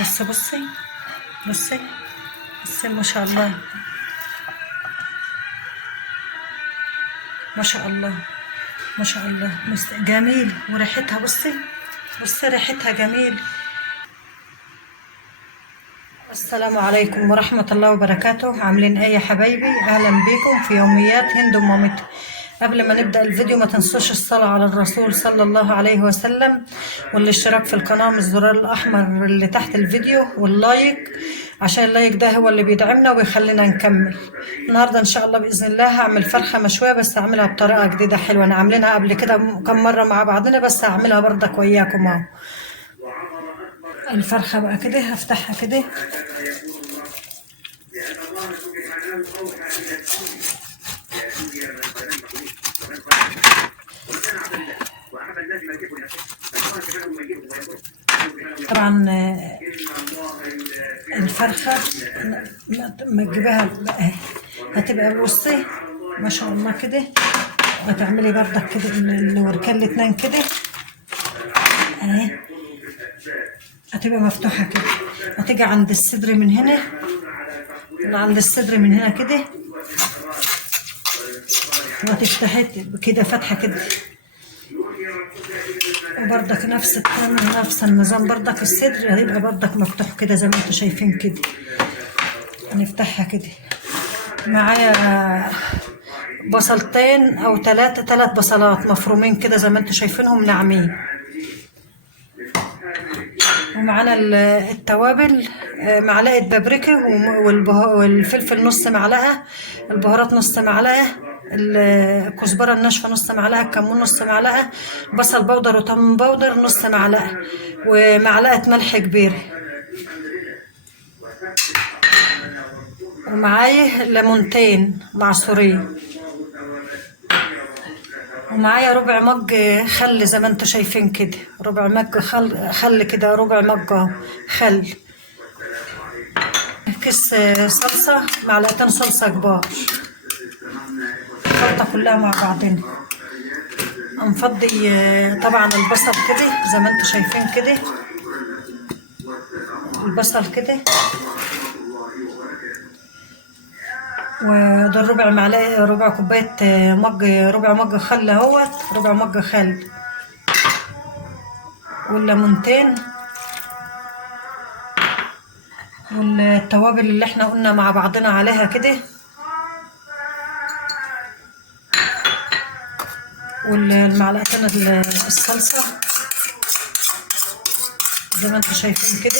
بصي بصي بصي بصي، ما شاء الله ما شاء الله ما شاء الله. جميل، وريحتها بصي بصي، ريحتها جميل. السلام عليكم ورحمة الله وبركاته. عاملين ايه يا حبايبي؟ اهلا بيكم في يوميات هند ومامتي. قبل ما نبدأ الفيديو ما تنسوش الصلاة على الرسول صلى الله عليه وسلم، والاشتراك في القناة من الزرار الأحمر اللي تحت الفيديو، واللايك عشان اللايك ده هو اللي بيدعمنا ويخلينا نكمل. النهاردة إن شاء الله بإذن الله هعمل فرخة مشوية، بس هعملها بطريقة جديدة حلوة. أنا عاملينها قبل كده كم مرة مع بعضنا، بس هعملها برضك وياكم اهو. الفرخة بقى كده هفتحها كده. طبعا الفرخة ما تجيبها هتبقى بصي ما شاء الله كده. وتعملي بردك كده الوركان الاتنين كده اهي، هتبقى مفتوحة كده. هتيجي عند الصدر من هنا، عند الصدر من هنا كده، وتفتحي كده فتحة كده. وبردك نفس النظام، بردك الصدر هيبقى بردك مفتوح كده زي ما انتوا شايفين كده. هنفتحها كده. معايا بصلتين او ثلاث بصلات مفرومين كده زي ما انتوا شايفينهم ناعمين. ومعانا التوابل، معلقة بابريكا والفلفل نص معلقة، البهارات نص معلقة، الكزبرة الناشفة نص معلقة، الكمون نص معلقة، بصل بودر وطماطم بودر نص معلقة، ومعلقة ملح كبيرة. ومعايا ليمونتين معصورين، ومعايا ربع مج خل زي ما انتوا شايفين كده، ربع مج خل كده، ربع مج خل. كيس صلصة، معلقتين صلصة كبار. الخلطة كلها مع بعضنا. هنفضي طبعا البصل كده زي ما انتوا شايفين كده، البصل كده. ودول ربع معلقة، ربع كوباية ربع مج خل اهوت، ربع مج خل. والليمونتين والتوابل اللي احنا قلنا مع بعضنا عليها كده، والمعلقتين الصلصة زي ما انتوا شايفين كده.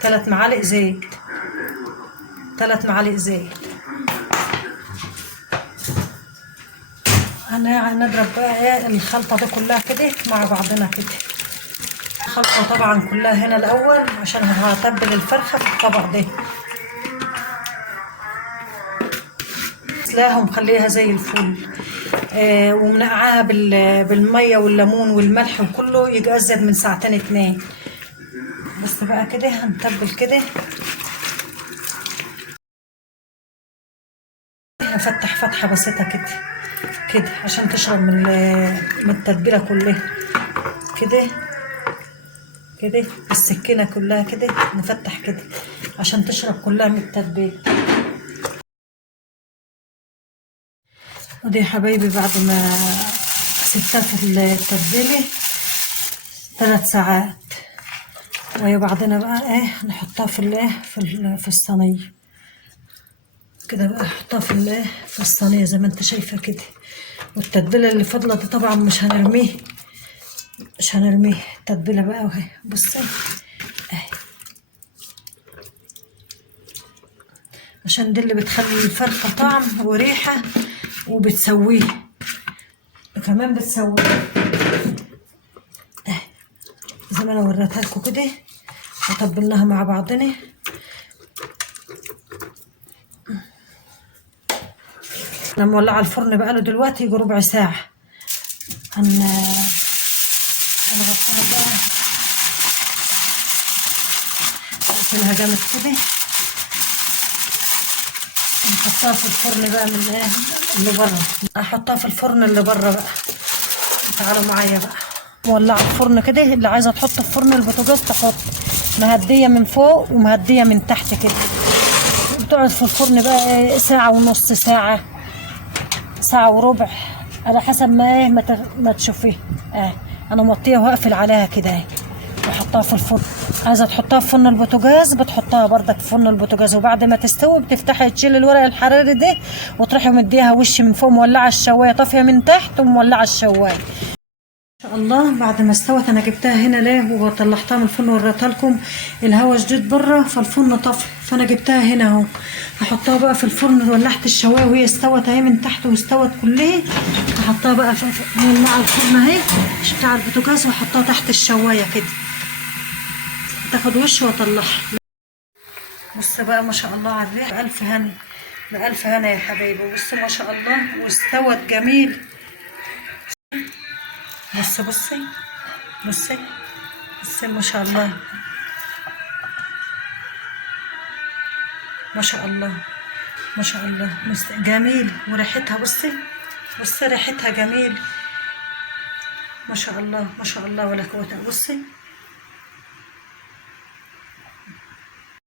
ثلاث معالق زيت. هنضرب بقى الخلطة دي كلها كده مع بعضنا كده. الخلطة طبعا كلها هنا الأول عشان هتبل الفرخة في الطبق ده. سلاها ومخليها زي الفل، ومنقعاها بالمية والليمون والملح وكله، يجي أزيد من ساعتين 2. بس بقى كده هنتبل كده. هفتح فتحة بسيطة كده عشان تشرب من التتبيلة كلها كده بالسكينة كلها كده. نفتح كده عشان تشرب كلها من التتبيلة. ودي يا حبايبي بعد ما سبتها في التتبيلة 3 ساعات، وبعدين بقى ايه نحطها في الصينية كده. بقى احطها في الصينية زي ما انت شايفة كده. والتتبيلة اللي فاضلة دي طبعا مش هنرميه التتبيلة بقى وهي بصي اهي، عشان دي اللي بتخلي الفرخة طعم وريحة، وبتسويه كمان بتسويه اهي زي ما انا وريتها لكم كده. وطبلناها مع بعضنا. انا مولعه الفرن بقاله دلوقتي يجي ربع ساعه. هنغطيها بقى، نقفلها جامد كده. نحطها في الفرن بقى من اللي بره. احطها في الفرن اللي بره بقى تعالوا معايا بقى. مولعه الفرن كده، اللي عايزه تحط في فرن البوتاجاز تحط، مهديه من فوق ومهديه من تحت كده. بتقعد في الفرن بقى ساعه ونص، ساعه وربع، على حسب ما ما تشوفيه. انا موطيه واقفل عليها كده وحطها في الفرن. عايزه تحطها في فرن البوتاجاز بتحطها بردك في فرن البوتاجاز، وبعد ما تستوي بتفتحي تشيل الورق الحراري ده وتروحي مديها وش من فوق، مولعه الشوايه طافيه من تحت ومولعه الشوايه. ما شاء الله بعد ما استوت انا جبتها هنا ليه وطلعتها من الفرن وريتها لكم. الهوا شديد بره فالفرن طفى، فانا جبتها هنا اهو. هحطها بقى في الفرن. ولعت الشوايه وهي استوت اهي من تحت واستوت كلها. هحطها بقى مولعه الفرن اهي بتاع البوتاجاز، واحطها تحت الشوايه كده تاخد وش واطلعها. بص بقى ما شاء الله على الريح، بألف هنا بألف هنا يا حبايبي. بص ما شاء الله واستوت جميل. بصي بصي بصي بصي ما شاء الله ما شاء الله ما شاء الله جميل. وريحتها بصي بصي ريحتها جميل ما شاء الله ما شاء الله ولا قوة. بصي